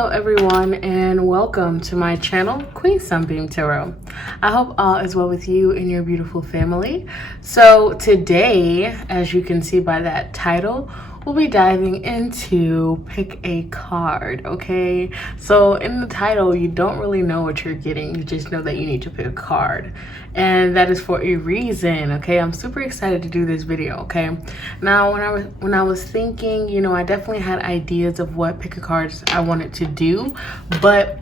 Hello everyone and welcome to my channel, Queen Sunbeam Tarot. I hope all is well with you and your beautiful family. So today, as you can see by that title, we'll be diving into pick a card, okay? So in the title, you don't really know what you're getting. You just know that you need to pick a card. And that is for a reason, okay? I'm super excited to do this video, okay? Now, when I was thinking, you know, I definitely had ideas of what pick a cards I wanted to do, but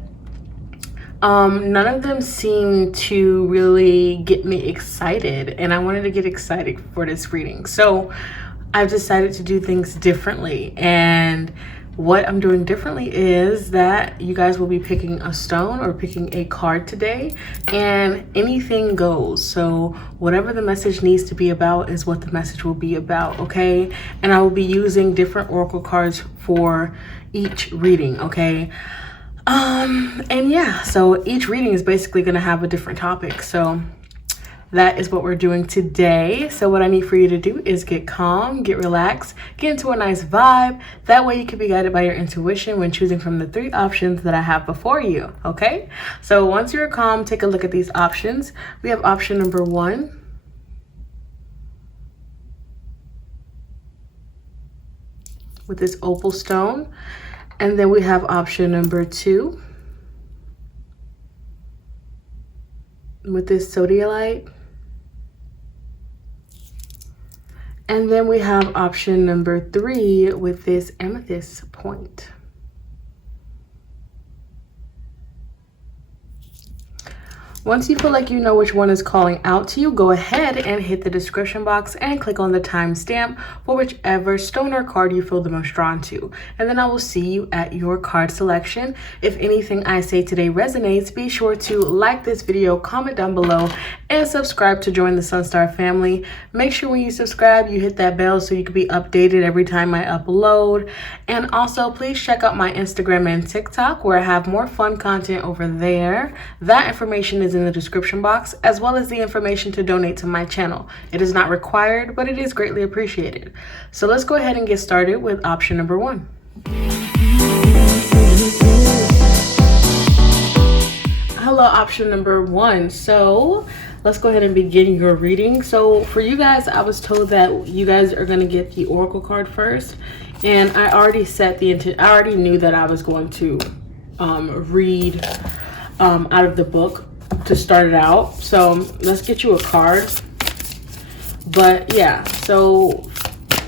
none of them seemed to really get me excited, and I wanted to get excited for this reading. So I've decided to do things differently, and what I'm doing differently is that you guys will be picking a stone or picking a card today, and anything goes. So whatever the message needs to be about is what the message will be about, okay? And I will be using different oracle cards for each reading, okay? And yeah, so each reading is basically going to have a different topic. So that is what we're doing today. So what I need for you to do is get calm, get relaxed, get into a nice vibe. That way you can be guided by your intuition when choosing from the 3 options that I have before you, okay? So once you're calm, take a look at these options. We have option number 1. With this opal stone. And then we have option number 2. With this sodalite. And then we have option number 3 with this amethyst point. Once you feel like you know which one is calling out to you, go ahead and hit the description box and click on the timestamp for whichever stone or card you feel the most drawn to. And then I will see you at your card selection. If anything I say today resonates, be sure to like this video, comment down below, and subscribe to join the Sunstar family. Make sure when you subscribe, you hit that bell so you can be updated every time I upload. And also, please check out my Instagram and TikTok where I have more fun content over there. That information is in the description box, as well as the information to donate to my channel. It is not required, but it is greatly appreciated. So let's go ahead and get started with option number 1. Hello, option number 1. So let's go ahead and begin your reading. So for you guys, I was told that you guys are going to get the oracle card first, and I already set the intent. I already knew that I was going to read out of the book to start it out. So let's get you a card. But yeah, so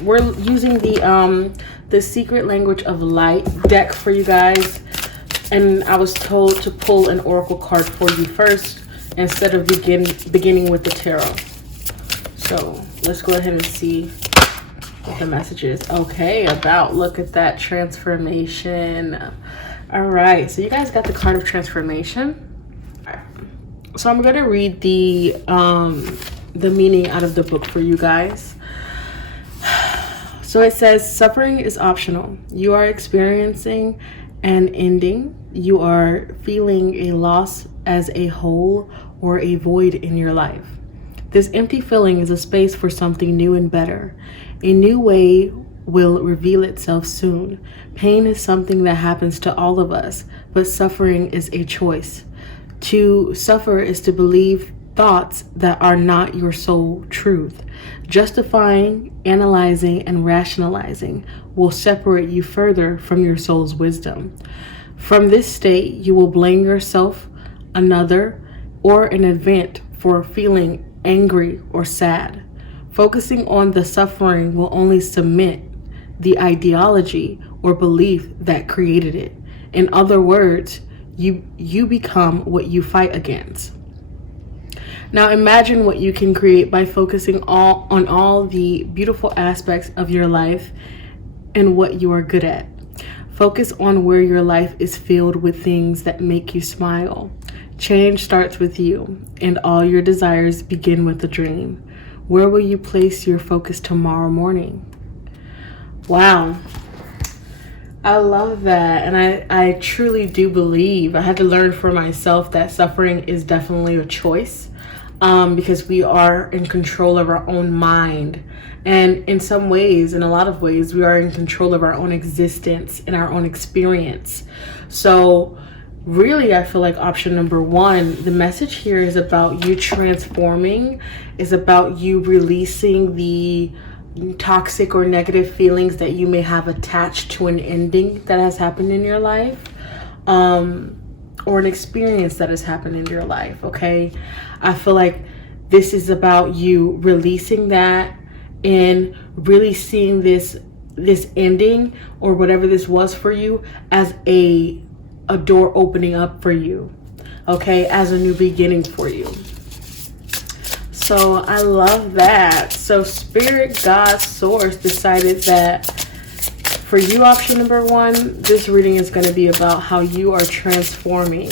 we're using the Secret Language of Light deck for you guys, and I was told to pull an oracle card for you first instead of beginning with the tarot. So let's go ahead and see what the message is. Okay, look at that, transformation. All right, so you guys got the card of transformation. So I'm going to read the meaning out of the book for you guys. So it says, suffering is optional. You are experiencing an ending. You are feeling a loss as a hole or a void in your life. This empty feeling is a space for something new and better. A new way will reveal itself soon. Pain is something that happens to all of us, but suffering is a choice. To suffer is to believe thoughts that are not your sole truth. Justifying, analyzing, and rationalizing will separate you further from your soul's wisdom. From this state, you will blame yourself, another, or an event for feeling angry or sad. Focusing on the suffering will only cement the ideology or belief that created it. In other words, you become what you fight against. Now imagine what you can create by focusing on all the beautiful aspects of your life and what you are good at. Focus on where your life is filled with things that make you smile. Change starts with you, and all your desires begin with a dream. Where will you place your focus tomorrow morning? Wow. I love that, and I truly do believe, I had to learn for myself that suffering is definitely a choice. because we are in control of our own mind. And in some ways, in a lot of ways, we are in control of our own existence and our own experience. So really, I feel like option number one, the message here is about you transforming, is about you releasing the toxic or negative feelings that you may have attached to an ending that has happened in your life, or an experience that has happened in your life. Okay, I feel like this is about you releasing that and really seeing this ending or whatever this was for you as a door opening up for you, okay, as a new beginning for you. So I love that. So Spirit, God, Source decided that for you, option number one, this reading is going to be about how you are transforming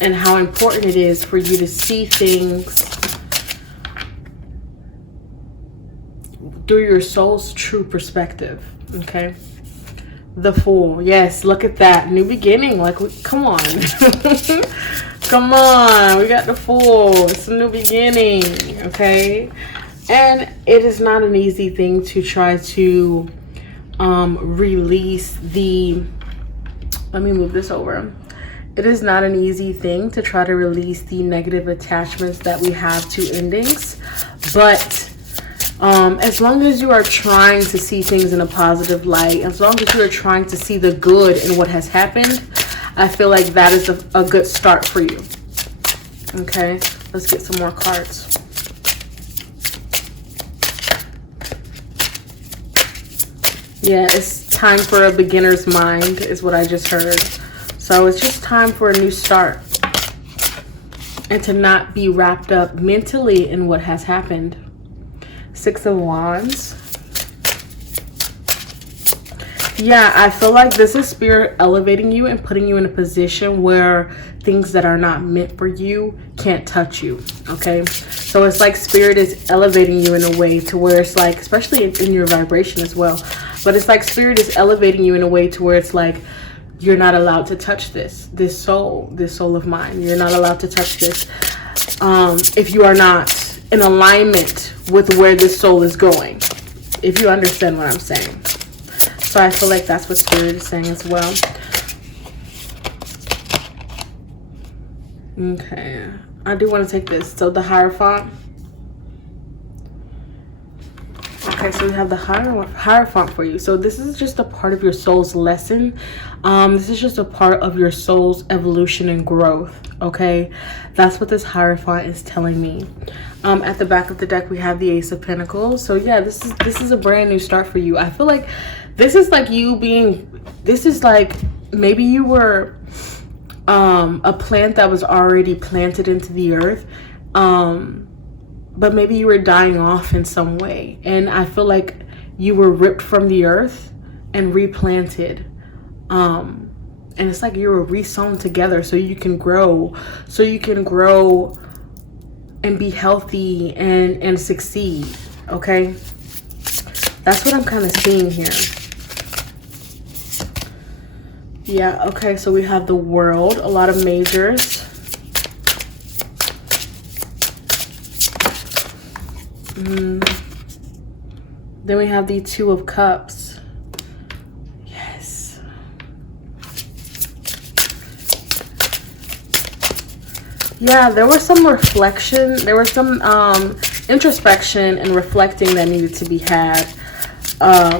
and how important it is for you to see things through your soul's true perspective. Okay. The Fool. Yes, look at that. New beginning. Like, come on. Come on. We got the Fool. It's a new beginning. Okay. And it is not an easy thing to try to release the... Let me move this over. It is not an easy thing to try to release the negative attachments that we have to endings. But as long as you are trying to see things in a positive light, as long as you are trying to see the good in what has happened, I feel like that is a good start for you. Okay, let's get some more cards. Yeah, it's time for a beginner's mind is what I just heard. So it's just time for a new start and to not be wrapped up mentally in what has happened. Six of Wands. Yeah, I feel like this is Spirit elevating you and putting you in a position where things that are not meant for you can't touch you. Okay, so it's like Spirit is elevating you in a way to where it's like, especially in your vibration as well, but it's like Spirit is elevating you in a way to where it's like, you're not allowed to touch this soul of mine. You're not allowed to touch this if you are not in alignment with where this soul is going, if you understand what I'm saying. So I feel like that's what Spirit is saying as well. Okay, I do want to take this. So the Hierophant. Okay, so we have the Hierophant for you. So this is just a part of your soul's lesson. This is just a part of your soul's evolution and growth. Okay, that's what this Hierophant is telling me. At the back of the deck, we have the Ace of Pentacles. So yeah, this is a brand new start for you. I feel like this is like you being, this is like maybe you were a plant that was already planted into the earth, but maybe you were dying off in some way, and I feel like you were ripped from the earth and replanted, and it's like you were re-sewn together so you can grow, and be healthy and succeed. Okay, that's what I'm kind of seeing here. Yeah, okay, so we have the World, a lot of majors. Then we have the Two of Cups. Yes. Yeah, there was some reflection. There was some introspection and reflecting that needed to be had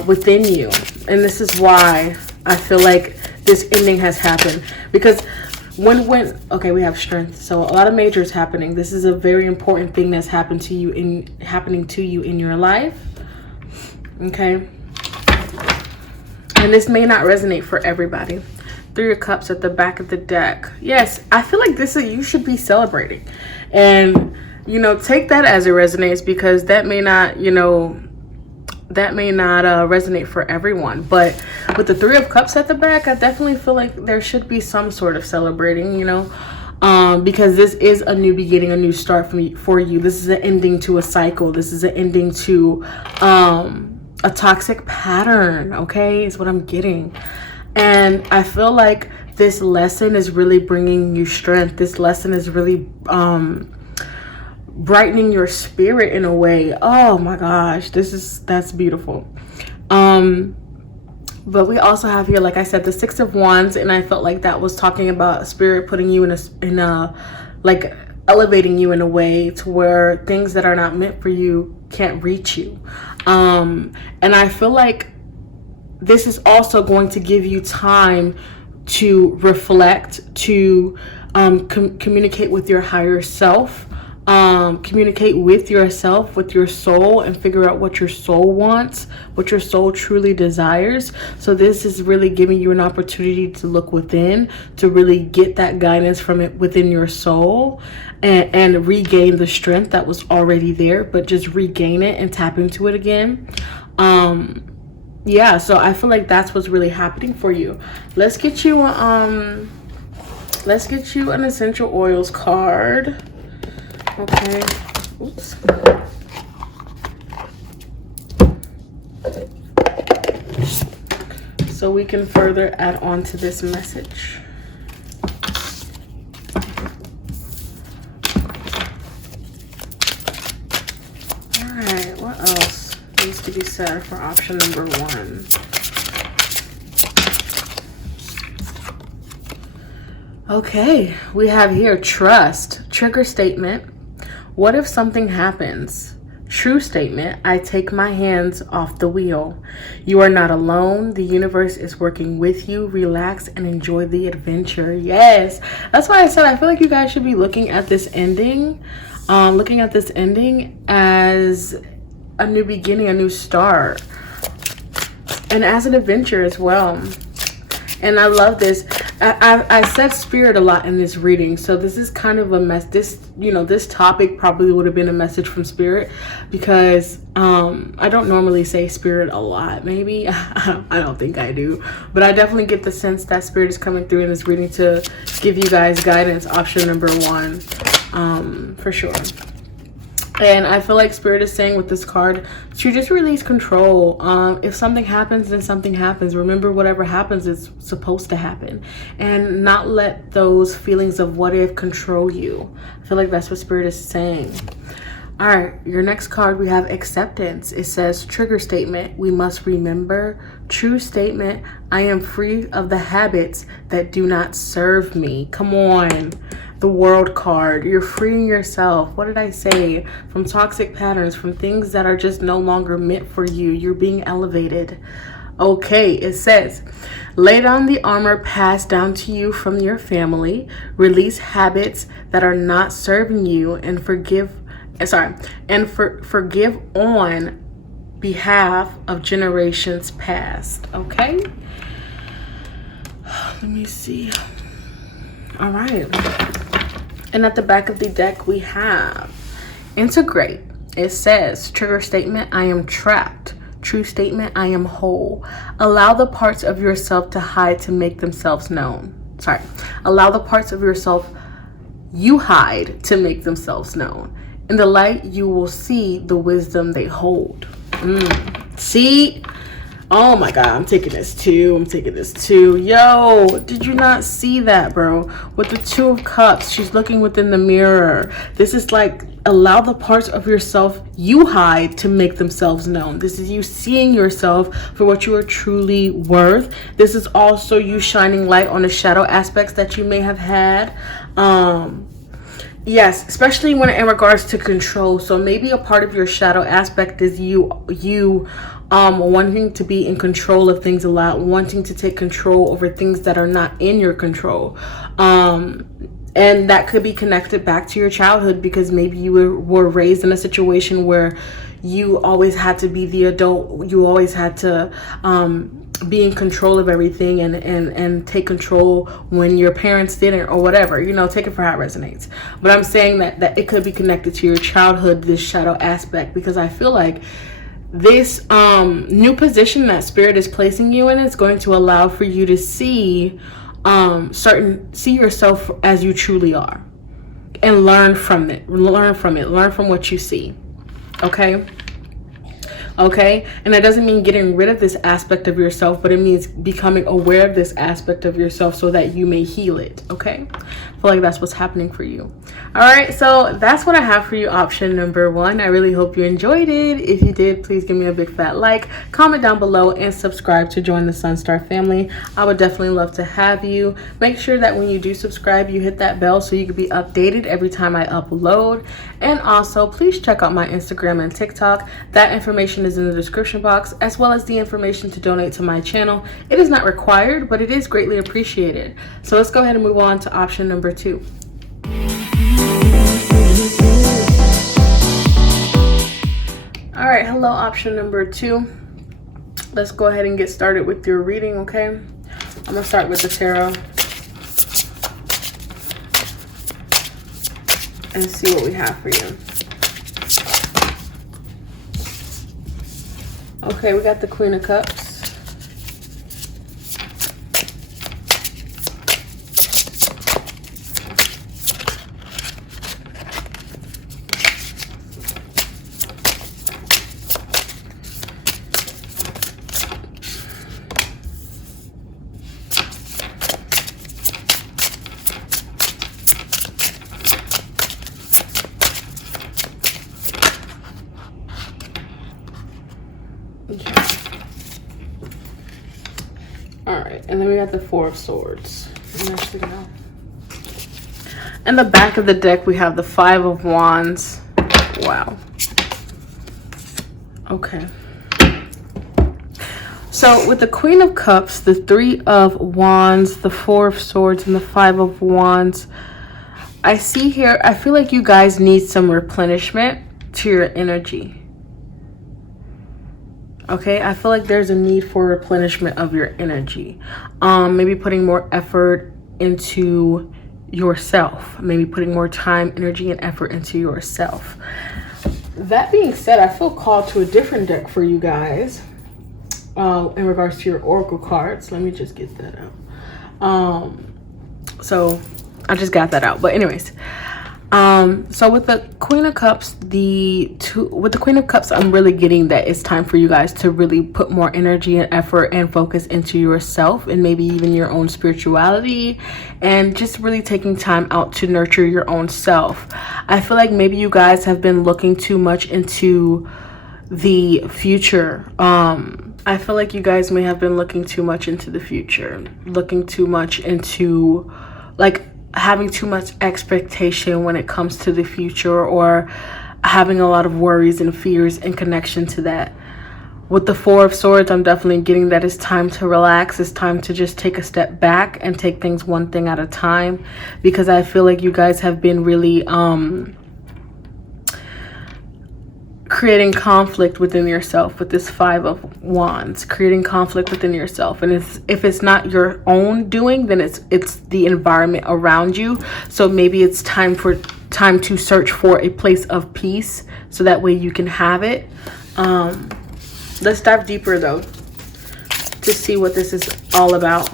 within you. And this is why I feel like this ending has happened. Because okay, we have Strength. So a lot of majors happening. This is a very important thing that's happening to you in your life. Okay, and this may not resonate for everybody. Three of Cups at the back of the deck. Yes, I feel like you should be celebrating, and take that as it resonates, because that may not resonate for everyone. But with the Three of Cups at the back, I definitely feel like there should be some sort of celebrating, because this is a new beginning, a new start for you. This is an ending to a cycle. This is an ending to a toxic pattern, okay, is what I'm getting. And I feel like this lesson is really bringing you strength. This lesson is really brightening your spirit in a way. Oh my gosh, that's beautiful. But we also have here, like I said, the Six of Wands, and I felt like that was talking about spirit putting you in a like elevating you in a way to where things that are not meant for you can't reach you. And I feel like this is also going to give you time to reflect, to communicate with your higher self, communicate with yourself, with your soul, and figure out what your soul wants, what your soul truly desires. So this is really giving you an opportunity to look within, to really get that guidance from it within your soul, and regain the strength that was already there, but just regain it and tap into it again. Yeah, so I feel like that's what's really happening for you. Let's get you an essential oils card. Okay. Oops. So we can further add on to this message. All right, what else needs to be said for option number 1? Okay, we have here trust. Trigger statement. What if something happens? True statement. I take my hands off the wheel. You are not alone. The universe is working with you. Relax and enjoy the adventure. Yes, that's why I said I feel like you guys should be looking at this ending, as a new beginning, a new start, and as an adventure as well. And I love this. I said spirit a lot in this reading, so this is kind of a mess. This topic probably would have been a message from spirit, because I don't normally say spirit a lot. Maybe I don't think I do, but I definitely get the sense that spirit is coming through in this reading to give you guys guidance. Option number 1, for sure. And I feel like spirit is saying with this card to just release control. If something happens, then something happens. Remember, whatever happens is supposed to happen, and not let those feelings of what if control you. I feel like that's what spirit is saying. All right, your next card, we have acceptance. It says trigger statement. We must remember. True statement. I am free of the habits that do not serve me. Come on. The World card. You're freeing yourself. What did I say? From toxic patterns, from things that are just no longer meant for you. You're being elevated. Okay, it says, lay down the armor passed down to you from your family. Release habits that are not serving you, and forgive on behalf of generations past. Okay, let me see. All right, and at the back of the deck we have integrate. It says trigger statement, I am trapped. True statement, I am whole. Allow the parts of yourself to hide to make themselves known. Allow the parts of yourself you hide to make themselves known. In the light, you will see the wisdom they hold. See? Oh my God, I'm taking this too. Yo, did you not see that, bro? With the Two of Cups, she's looking within the mirror. This is like, allow the parts of yourself you hide to make themselves known. This is you seeing yourself for what you are truly worth. This is also you shining light on the shadow aspects that you may have had. Yes, especially when in regards to control. So maybe a part of your shadow aspect is you wanting to be in control of things a lot, wanting to take control over things that are not in your control. And that could be connected back to your childhood, because maybe you were raised in a situation where you always had to be the adult. You always had to be in control of everything and take control when your parents didn't, or whatever. Take it for how it resonates. But I'm saying that it could be connected to your childhood, this shadow aspect, because I feel like this new position that spirit is placing you in is going to allow for you to see see yourself as you truly are, and learn from it, learn from what you see. Okay, Okay, and that doesn't mean getting rid of this aspect of yourself, but it means becoming aware of this aspect of yourself so that you may heal it. Okay, I feel like that's what's happening for you. All right, so that's what I have for you, option number 1. I really hope you enjoyed it. If you did, please give me a big fat like, comment down below, and subscribe to join the Sunstar family. I would definitely love to have you. Make sure that when you do subscribe, you hit that bell so you can be updated every time I upload. And also, please check out my Instagram and TikTok. That information is in the description box, as well as the information to donate to my channel. It is not required, but it is greatly appreciated. So let's go ahead and move on to option number 2. All right, hello, option number 2. Let's go ahead and get started with your reading, okay? I'm gonna start with the tarot and see what we have for you. Okay, we got the Queen of Cups. All right, and then we got the Four of Swords. In the back of the deck, we have the Five of Wands. Wow. Okay. So with the Queen of Cups, the Three of Wands, the Four of Swords, and the Five of Wands, I see here, I feel like you guys need some replenishment to your energy. Okay, I feel like there's a need for replenishment of your energy. Maybe putting more effort into yourself. Maybe putting more time, energy, and effort into yourself. That being said, I feel called to a different deck for you guys in regards to your oracle cards. Let me just get that out. So I just got that out. But anyways, so with the Queen of Cups, with the Queen of Cups, I'm really getting that it's time for you guys to really put more energy and effort and focus into yourself, and maybe even your own spirituality, and just really taking time out to nurture your own self. I feel like maybe you guys have been looking too much into the future. I feel like you guys may have been looking too much into the future, looking too much into, like, having too much expectation when it comes to the future, or having a lot of worries and fears in connection to that. With the Four of Swords, I'm definitely getting that it's time to relax. It's time to just take a step back and take things one thing at a time, because I feel like you guys have been really creating conflict within yourself with this Five of Wands, creating conflict within yourself. And if it's not your own doing, then it's the environment around you. So maybe it's time to search for a place of peace, so that way you can have it. Let's dive deeper though to see what this is all about.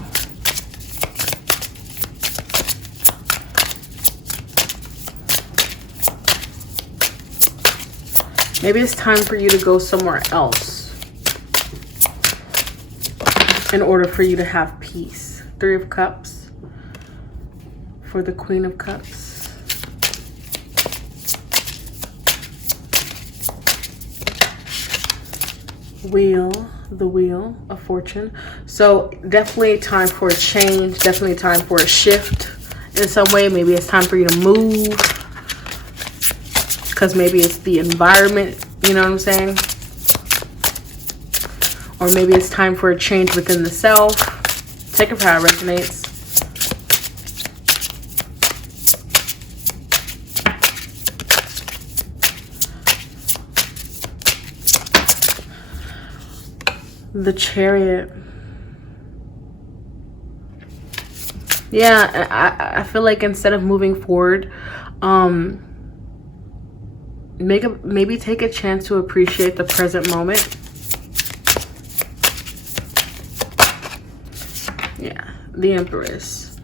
Maybe it's time for you to go somewhere else in order for you to have peace. Three of Cups for the Queen of Cups. The Wheel of Fortune. So definitely time for a change, definitely time for a shift in some way. Maybe it's time for you to move, because maybe it's the environment, you know what I'm saying? Or maybe it's time for a change within the self. Take it for how it resonates. The Chariot. Yeah, I feel like instead of moving forward, maybe take a chance to appreciate the present moment. Yeah, the Empress.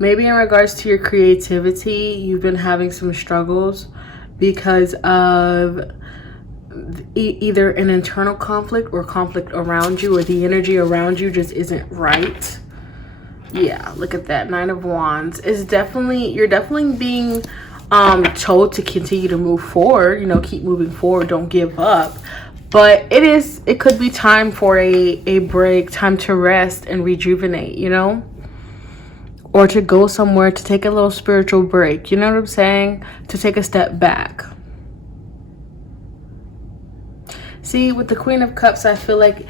Maybe in regards to your creativity, you've been having some struggles because of either an internal conflict or conflict around you, or the energy around you just isn't right. Yeah, look at that. 9 of Wands. You're definitely being told to continue to move forward, you know, keep moving forward, don't give up. But it could be time for a break, time to rest and rejuvenate, you know, or to go somewhere, to take a little spiritual break, you know what I'm saying, to take a step back. See, with the Queen of Cups, I feel like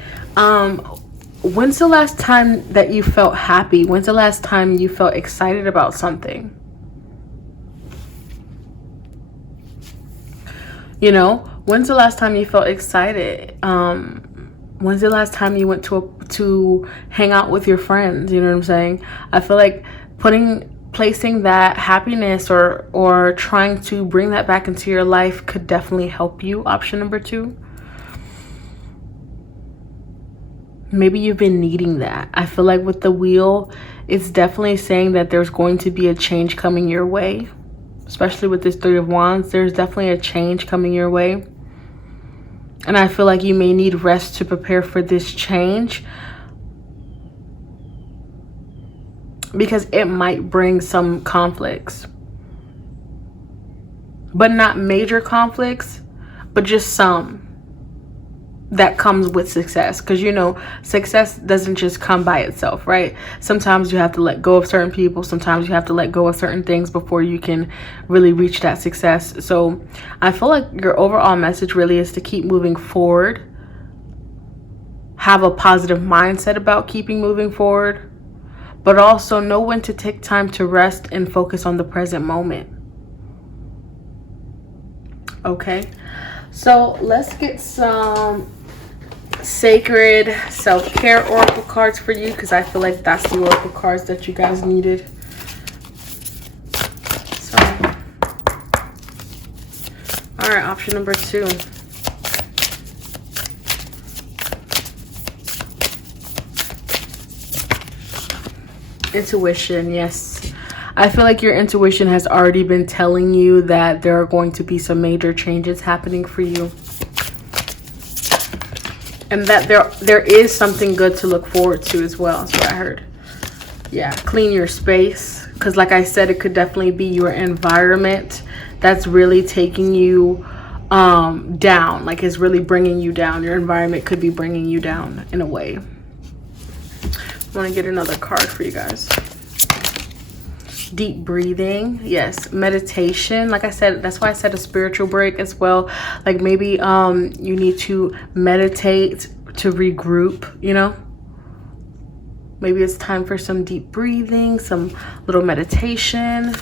when's the last time that you felt happy? When's the last time you felt excited about something? You know, when's the last time you felt excited? When's the last time you went to hang out with your friends? You know what I'm saying? I feel like placing that happiness or trying to bring that back into your life could definitely help you. Option number 2. Maybe you've been needing that. I feel like with the Wheel, it's definitely saying that there's going to be a change coming your way. Especially with this 3 of Wands, there's definitely a change coming your way. And I feel like you may need rest to prepare for this change, because it might bring some conflicts. But not major conflicts, but just some that comes with success. Because, you know, success doesn't just come by itself, right? Sometimes you have to let go of certain people. Sometimes you have to let go of certain things before you can really reach that success. So I feel like your overall message really is to keep moving forward. Have a positive mindset about keeping moving forward. But also know when to take time to rest and focus on the present moment. Okay, so let's get some sacred self-care oracle cards for you, because I feel like that's the oracle cards that you guys needed. So, all right, option number 2. Intuition. Yes, I feel like your intuition has already been telling you that there are going to be some major changes happening for you, and that there is something good to look forward to as well. That's what I heard. Yeah, clean your space, because like I said, it could definitely be your environment that's really taking you down. Like, it's really bringing you down. Your environment could be bringing you down in a way. I want to get another card for you guys. Deep breathing. Yes, meditation. Like I said, that's why I said a spiritual break as well. Like, maybe you need to meditate to regroup, you know. Maybe it's time for some deep breathing, some little meditation.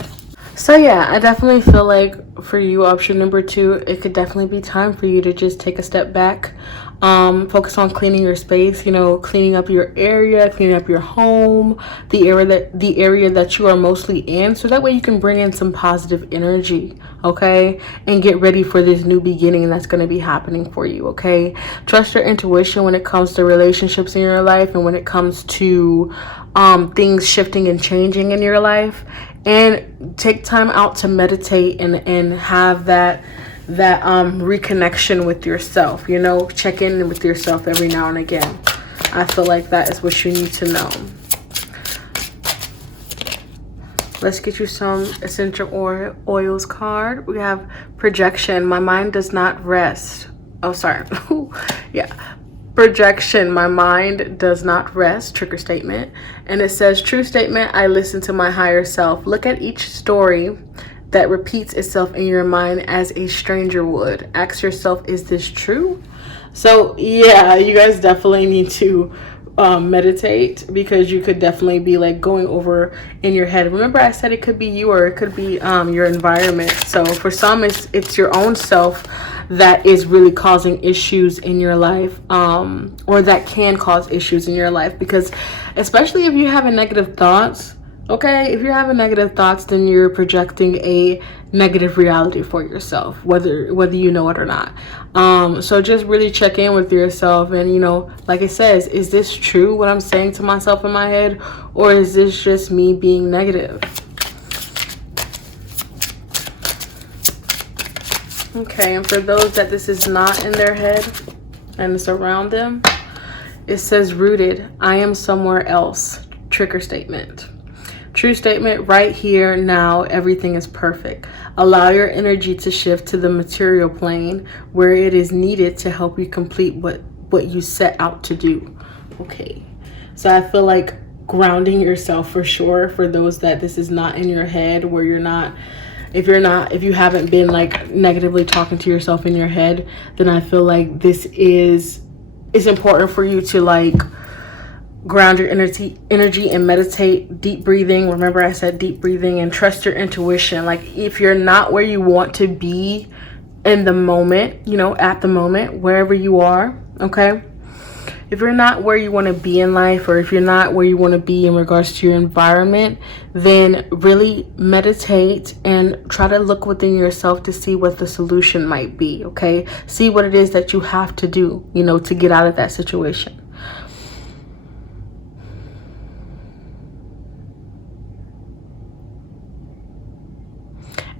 So yeah, I definitely feel like for you, option number 2, it could definitely be time for you to just take a step back. Focus on cleaning your space, you know, cleaning up your area, cleaning up your home, the area that you are mostly in, so that way you can bring in some positive energy, okay, and get ready for this new beginning that's going to be happening for you. Okay, trust your intuition when it comes to relationships in your life, and when it comes to things shifting and changing in your life, and take time out to meditate and have that reconnection with yourself, you know. Check in with yourself every now and again. I feel like that is what you need to know. Let's get you some essential oils card. We have projection. My mind does not rest. Oh, sorry. Yeah, projection. My mind does not rest. Trigger statement. And it says, true statement, I listen to my higher self. Look at each story that repeats itself in your mind as a stranger would. Ask yourself, is this true? So yeah, you guys definitely need to meditate, because you could definitely be like going over in your head. Remember, I said it could be you, or it could be your environment. So for some, it's your own self that is really causing issues in your life, or that can cause issues in your life, because especially if you're having negative thoughts. Okay, if you're having negative thoughts, then you're projecting a negative reality for yourself, whether you know it or not. So just really check in with yourself, and, you know, like it says, is this true, what I'm saying to myself in my head, or is this just me being negative? Okay, and for those that this is not in their head and it's around them, it says rooted. I am somewhere else. Trigger statement. True statement. Right here, now, everything is perfect. Allow your energy to shift to the material plane where it is needed to help you complete what you set out to do. Okay, so I feel like grounding yourself for sure, for those that this is not in your head, where you're not, if you haven't been like negatively talking to yourself in your head, then I feel like this is, it's important for you to like ground your energy and meditate. Deep breathing. Remember I said deep breathing, and trust your intuition. Like if you're not where you want to be in the moment, you know, at the moment, wherever you are, okay, if you're not where you want to be in life, or if you're not where you want to be in regards to your environment, then really meditate and try to look within yourself to see what the solution might be. Okay, see what it is that you have to do, you know, to get out of that situation.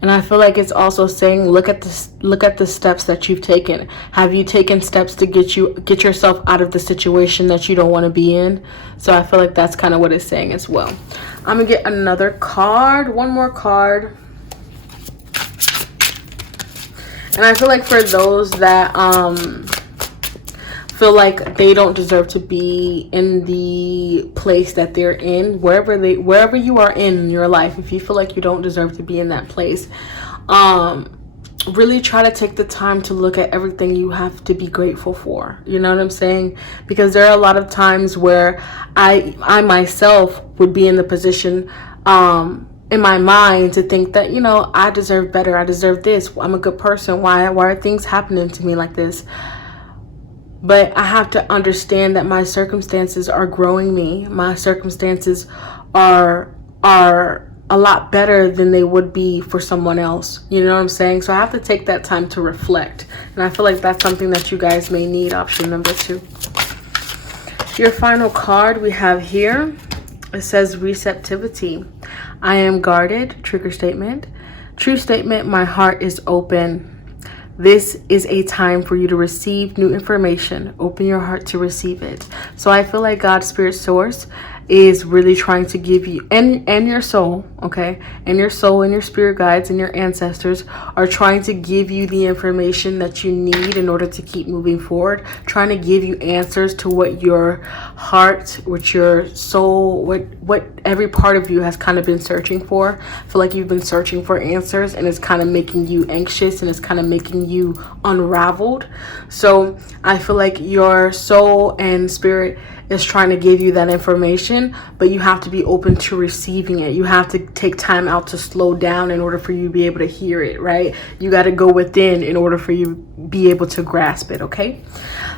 And I feel like it's also saying, look at the steps that you've taken. Have you taken steps to get yourself out of the situation that you don't want to be in? So I feel like that's kind of what it's saying as well. I'm gonna get another card, one more card. And I feel like for those that feel like they don't deserve to be in the place that they're in, wherever you are in your life, if you feel like you don't deserve to be in that place, really try to take the time to look at everything you have to be grateful for. You know what I'm saying? Because there are a lot of times where I myself would be in the position in my mind to think that, you know, I deserve better, I deserve this, I'm a good person, why are things happening to me like this? But I have to understand that my circumstances are growing me. My circumstances are a lot better than they would be for someone else. You know what I'm saying? So I have to take that time to reflect. And I feel like that's something that you guys may need. Option number 2. Your final card we have here, it says receptivity. I am guarded. Trigger statement. True statement. My heart is open. This is a time for you to receive new information. Open your heart to receive it. So I feel like God's spirit source is really trying to give you, and your soul, okay, and your soul and your spirit guides and your ancestors are trying to give you the information that you need in order to keep moving forward, trying to give you answers to what your heart, what your soul, what every part of you has kind of been searching for. I feel like you've been searching for answers, and it's kind of making you anxious, and it's kind of making you unraveled. So I feel like your soul and spirit is trying to give you that information, but you have to be open to receiving it. You have to take time out to slow down in order for you to be able to hear it, right? You got to go within in order for you to be able to grasp it, okay?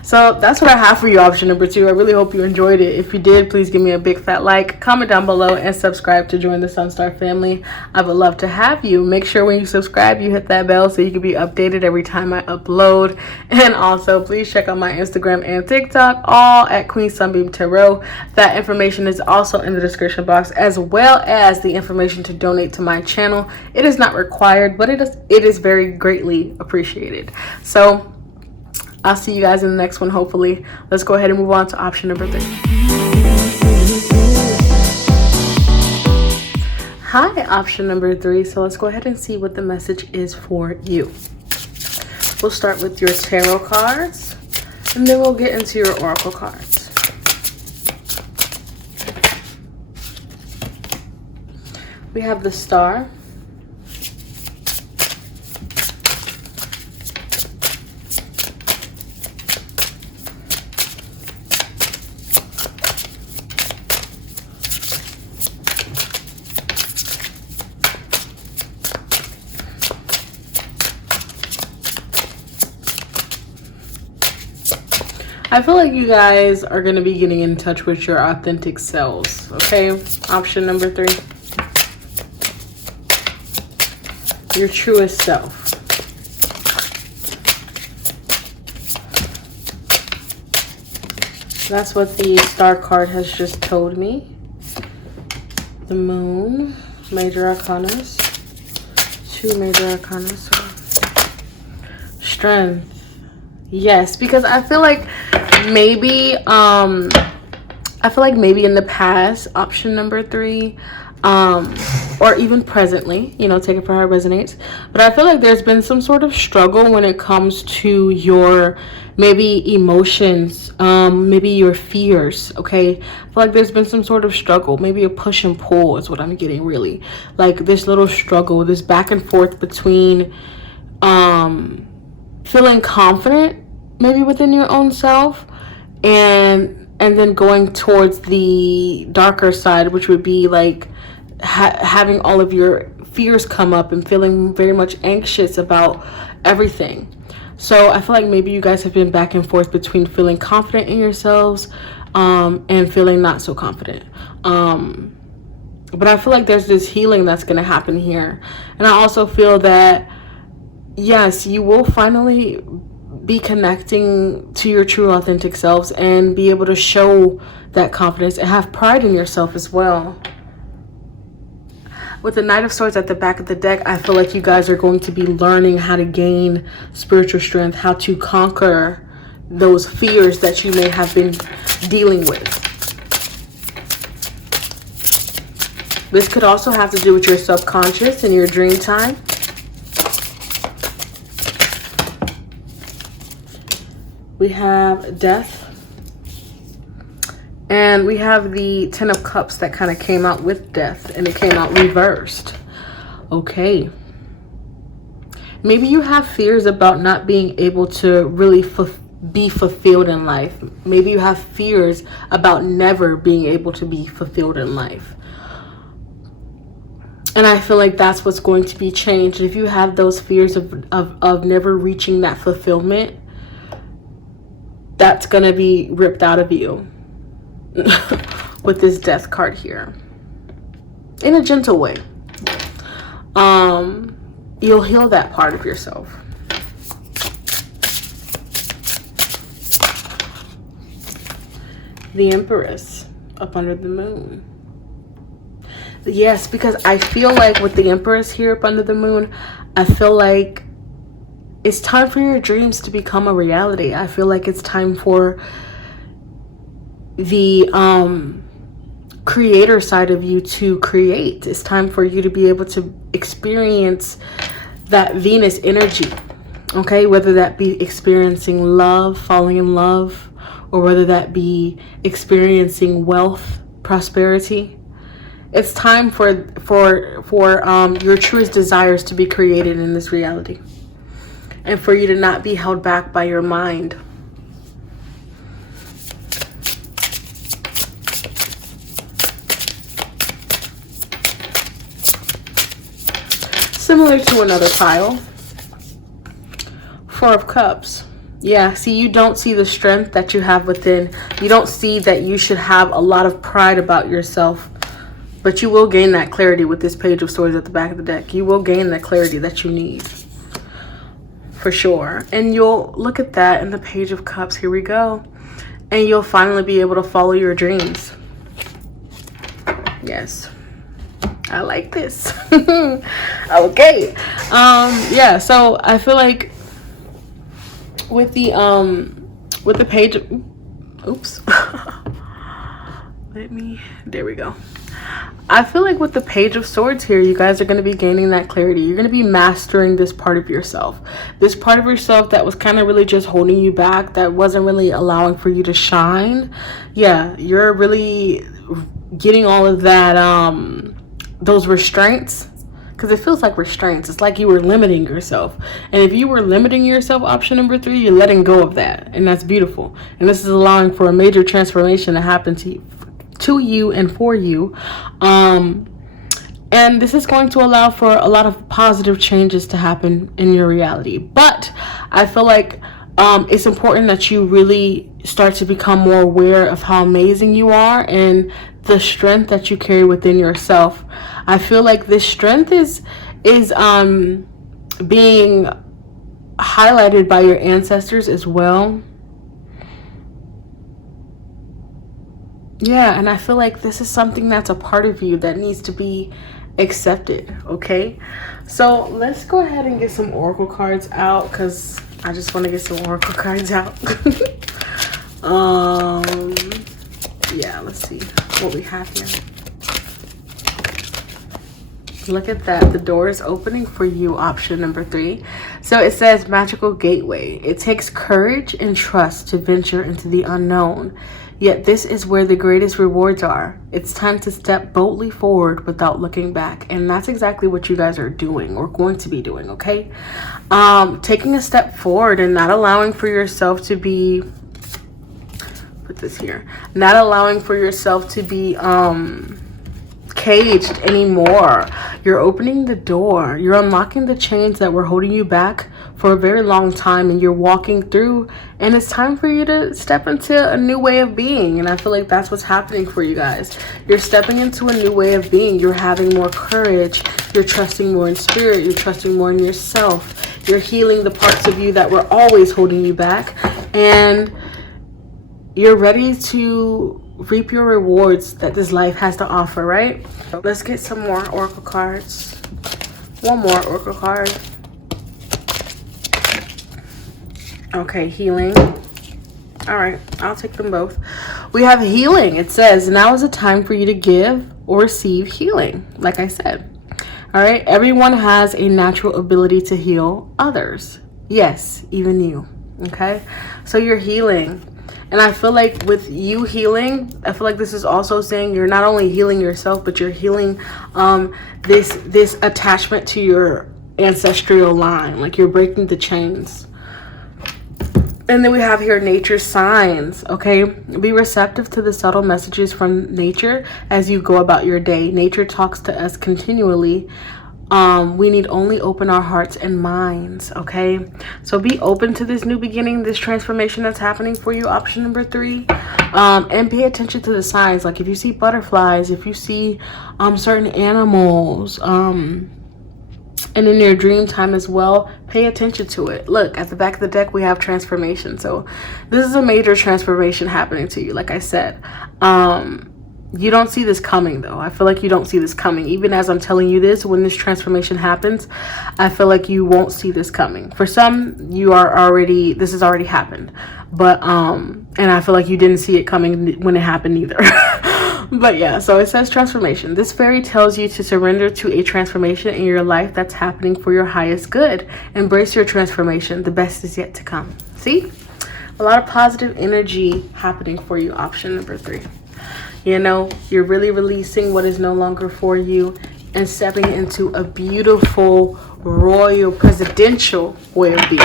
So that's what I have for you, option number 2. I really hope you enjoyed it. If you did, please give me a big fat like, comment down below, and subscribe to join the Sunstar family. I would love to have you. Make sure when you subscribe, you hit that bell so you can be updated every time I upload. And also, please check out my Instagram and TikTok, all at QueenSunbeamTarot. That information is also in the description box, as well as the information to donate to my channel. It is not required, but it is very greatly appreciated. So I'll see you guys in the next one, hopefully. Let's go ahead and move on to option number 3. Hi, option number 3. So let's go ahead and see what the message is for you. We'll start with your tarot cards, and then we'll get into your oracle cards. We have the Star, I feel like you guys are going to be getting in touch with your authentic selves, okay? Option number 3. Your truest self. That's what the Star card has just told me. The Moon, Major Arcanas. 2 Major Arcanas. Strength. Yes, because I feel like maybe in the past, option number 3, or even presently, you know, take it for how it resonates, but I feel like there's been some sort of struggle when it comes to your maybe emotions, maybe your fears. Okay, I feel like there's been some sort of struggle, maybe a push and pull is what I'm getting, really, like this little struggle, this back and forth between feeling confident maybe within your own self, and then going towards the darker side, which would be like having all of your fears come up and feeling very much anxious about everything. So I feel like maybe you guys have been back and forth between feeling confident in yourselves, and feeling not so confident. But I feel like there's this healing that's going to happen here. And I also feel that, yes, you will finally be connecting to your true authentic selves and be able to show that confidence and have pride in yourself as well. With the Knight of Swords at the back of the deck, I feel like you guys are going to be learning how to gain spiritual strength, how to conquer those fears that you may have been dealing with. This could also have to do with your subconscious and your dream time. We have Death. And we have the Ten of Cups that kind of came out with Death, and it came out reversed. Okay. Maybe you have fears about not being able to really be fulfilled in life. Maybe you have fears about never being able to be fulfilled in life. And I feel like that's what's going to be changed. If you have those fears of never reaching that fulfillment, that's going to be ripped out of you with this Death card here. In a gentle way. You'll heal that part of yourself. The Empress up under the moon. Yes, because I feel like with the Empress here up under the moon, I feel like it's time for your dreams to become a reality. I feel like it's time for the creator side of you to create. It's time for you to be able to experience that Venus energy. Okay, whether that be experiencing love, falling in love, or whether that be experiencing wealth, prosperity. It's time for your truest desires to be created in this reality. And for you to not be held back by your mind. Similar to another pile. Four of Cups. Yeah, see, you don't see the strength that you have within. You don't see that you should have a lot of pride about yourself. But you will gain that clarity with this Page of Swords at the back of the deck. You will gain the clarity that you need. For sure. And you'll look at that in the Page of Cups. Here we go. And you'll finally be able to follow your dreams. Yes. I like this. Okay. Yeah, so I feel like with the Page of, oops. There we go. I feel like with the Page of Swords here, you guys are going to be gaining that clarity. You're going to be mastering this part of yourself. This part of yourself that was kind of really just holding you back, that wasn't really allowing for you to shine. Yeah, you're really getting all of that, those restraints. Because it feels like restraints. It's like you were limiting yourself. And if you were limiting yourself, option number 3, you're letting go of that. And that's beautiful. And this is allowing for a major transformation to happen to you and for you. And this is going to allow for a lot of positive changes to happen in your reality. But I feel like it's important that you really start to become more aware of how amazing you are and the strength that you carry within yourself. I feel like this strength is being highlighted by your ancestors as well. Yeah, and I feel like this is something that's a part of you that needs to be accepted, okay? So let's go ahead and get some oracle cards out, because I just want to get some oracle cards out. Yeah, let's see what we have here. Look at that. The door is opening for you, option number 3. So it says magical gateway. It takes courage and trust to venture into the unknown. Yet this is where the greatest rewards are. It's time to step boldly forward without looking back. And that's exactly what you guys are doing or going to be doing, okay? Taking a step forward and not allowing for yourself to be, put this here, not allowing for yourself to be caged anymore. You're opening the door. You're unlocking the chains that were holding you back for a very long time, and you're walking through, and it's time for you to step into a new way of being. And I feel like that's what's happening for you guys. You're stepping into a new way of being. You're having more courage. You're trusting more in spirit. You're trusting more in yourself. You're healing the parts of you that were always holding you back, and you're ready to reap your rewards that this life has to offer, right? Let's get some more oracle cards. One more oracle card. Okay, healing. All right, I'll take them both. We have healing. It says, now is the time for you to give or receive healing. Like I said, all right, everyone has a natural ability to heal others. Yes, even you. Okay, so you're healing. And I feel like with you healing, I feel like this is also saying you're not only healing yourself, but you're healing this attachment to your ancestral line. Like you're breaking the chains. And then we have here nature's signs, okay? Be receptive to the subtle messages from nature as you go about your day. Nature talks to us continually. We need only open our hearts and minds, okay? So be open to this new beginning, this transformation that's happening for you, option number 3. And pay attention to the signs. Like if you see butterflies, if you see certain animals, and in your dream time as well, pay attention to it. Look, at the back of the deck, we have transformation. So this is a major transformation happening to you, like I said. You don't see this coming, though. I feel like you don't see this coming. Even as I'm telling you this, when this transformation happens, I feel like you won't see this coming. For some, you are already, this has already happened. But, and I feel like you didn't see it coming when it happened either. But yeah, so it says transformation. This fairy tells you to surrender to a transformation in your life that's happening for your highest good. Embrace your transformation. The best is yet to come. See? A lot of positive energy happening for you, option number 3. You know, you're really releasing what is no longer for you and stepping into a beautiful, royal, presidential way of being.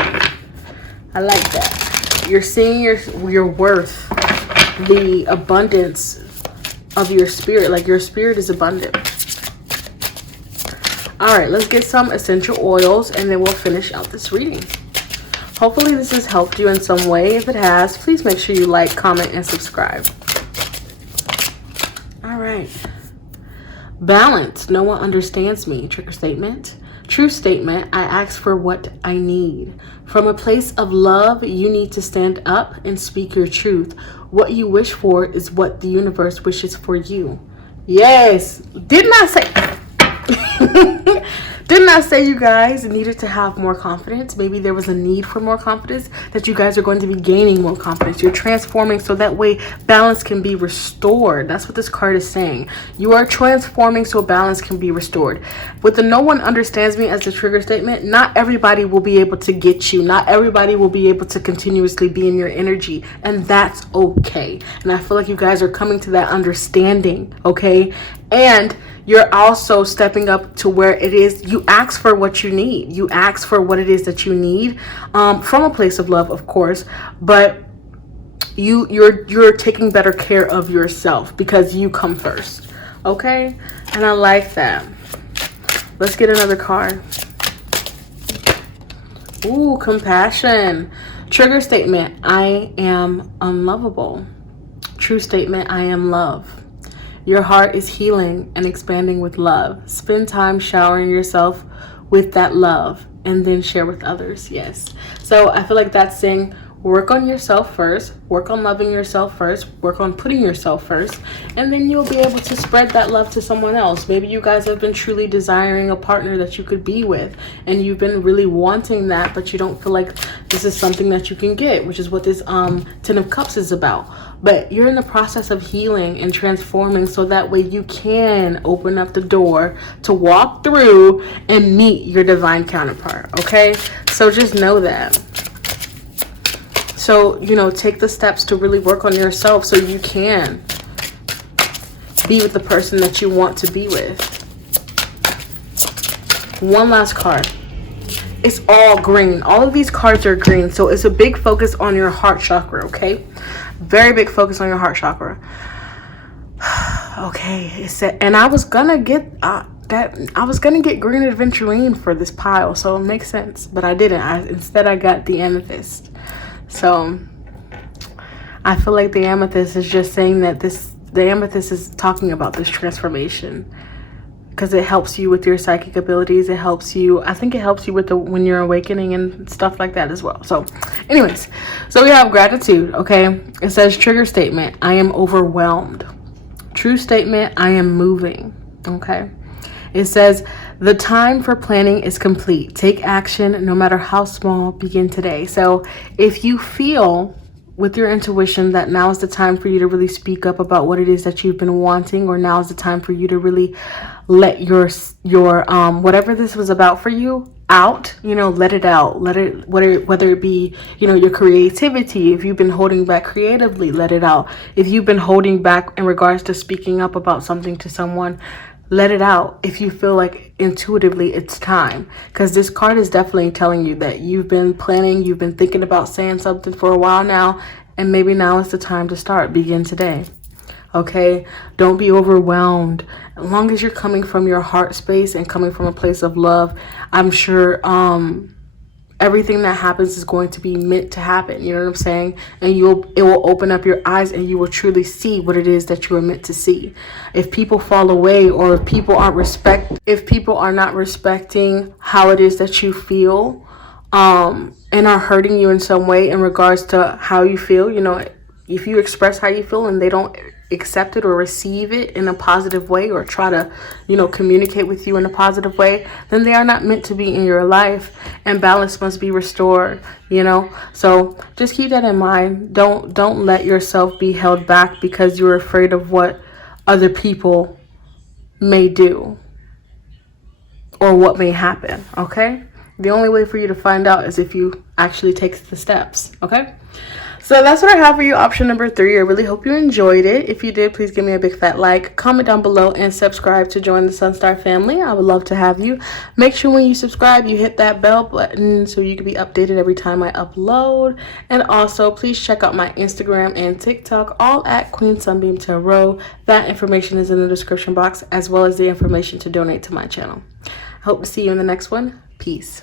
I like that. You're seeing your worth, the abundance of your spirit. Like your spirit is abundant. All right, let's get some essential oils and then we'll finish out this reading. Hopefully this has helped you in some way. If it has, please make sure you like, comment, and subscribe. All right. Balance. No one understands me. Trigger statement. True statement. I ask for what I need. From a place of love, you need to stand up and speak your truth. What you wish for is what the universe wishes for you. Yes. Didn't I say... Didn't I say you guys needed to have more confidence? Maybe there was a need for more confidence, that you guys are going to be gaining more confidence. You're transforming so that way balance can be restored. That's what this card is saying. You are transforming so balance can be restored. With the no one understands me as the trigger statement, not everybody will be able to get you. Not everybody will be able to continuously be in your energy. And that's okay. And I feel like you guys are coming to that understanding, okay? And you're also stepping up to where it is you ask for what you need. You ask for what it is that you need from a place of love, of course, but you're taking better care of yourself because you come first. Okay? And I like that. Let's get another card. Ooh, compassion. Trigger statement. I am unlovable. True statement. I am love. Your heart is healing and expanding with love. Spend time showering yourself with that love and then share with others. Yes. So I feel like that's saying work on yourself first, work on loving yourself first, work on putting yourself first, and then you'll be able to spread that love to someone else. Maybe you guys have been truly desiring a partner that you could be with, and you've been really wanting that, but you don't feel like this is something that you can get, which is what this Ten of Cups is about. But you're in the process of healing and transforming, so that way you can open up the door to walk through and meet your divine counterpart, okay? So just know that. So, you know, take the steps to really work on yourself so you can be with the person that you want to be with. One last card. It's all green. All of these cards are green. So it's a big focus on your heart chakra, okay? Very big focus on your heart chakra. Okay, it said, and I was gonna get green aventurine for this pile, so it makes sense, but I didn't. Instead I got the amethyst. So I feel like the amethyst is just saying that the amethyst is talking about this transformation, because it helps you with your psychic abilities. It helps you, I think it helps you with when you're awakening and stuff like that as well. So anyways, so we have gratitude, okay? It says trigger statement, I am overwhelmed. True statement, I am moving, okay? It says, the time for planning is complete. Take action, no matter how small, begin today. So if you feel with your intuition that now is the time for you to really speak up about what it is that you've been wanting, or now is the time for you to really let your whatever this was about for you out, you know, let it out. Let it, whether it be, you know, your creativity. If you've been holding back creatively, let it out. If you've been holding back in regards to speaking up about something to someone, let it out. If you feel like intuitively it's time, because this card is definitely telling you that you've been planning, you've been thinking about saying something for a while now, and maybe now is the time to start. Begin today, okay? Don't be overwhelmed. As long as you're coming from your heart space and coming from a place of love, I'm sure everything that happens is going to be meant to happen. You know what I'm saying? And it will open up your eyes, and you will truly see what it is that you are meant to see. If people fall away, or if people are not respecting how it is that you feel, and are hurting you in some way in regards to how you feel, you know, if you express how you feel and they don't accept it or receive it in a positive way, or try to, you know, communicate with you in a positive way, then they are not meant to be in your life, and balance must be restored, you know. So just keep that in mind. Don't let yourself be held back because you're afraid of what other people may do or what may happen, okay? The only way for you to find out is if you actually take the steps, okay? So that's what I have for you, option number 3. I really hope you enjoyed it. If you did, please give me a big fat like, comment down below, and subscribe to join the Sunstar family. I would love to have you. Make sure when you subscribe, you hit that bell button so you can be updated every time I upload. And also, please check out my Instagram and TikTok, all at QueenSunbeamTarot. That information is in the description box, as well as the information to donate to my channel. I hope to see you in the next one. Peace.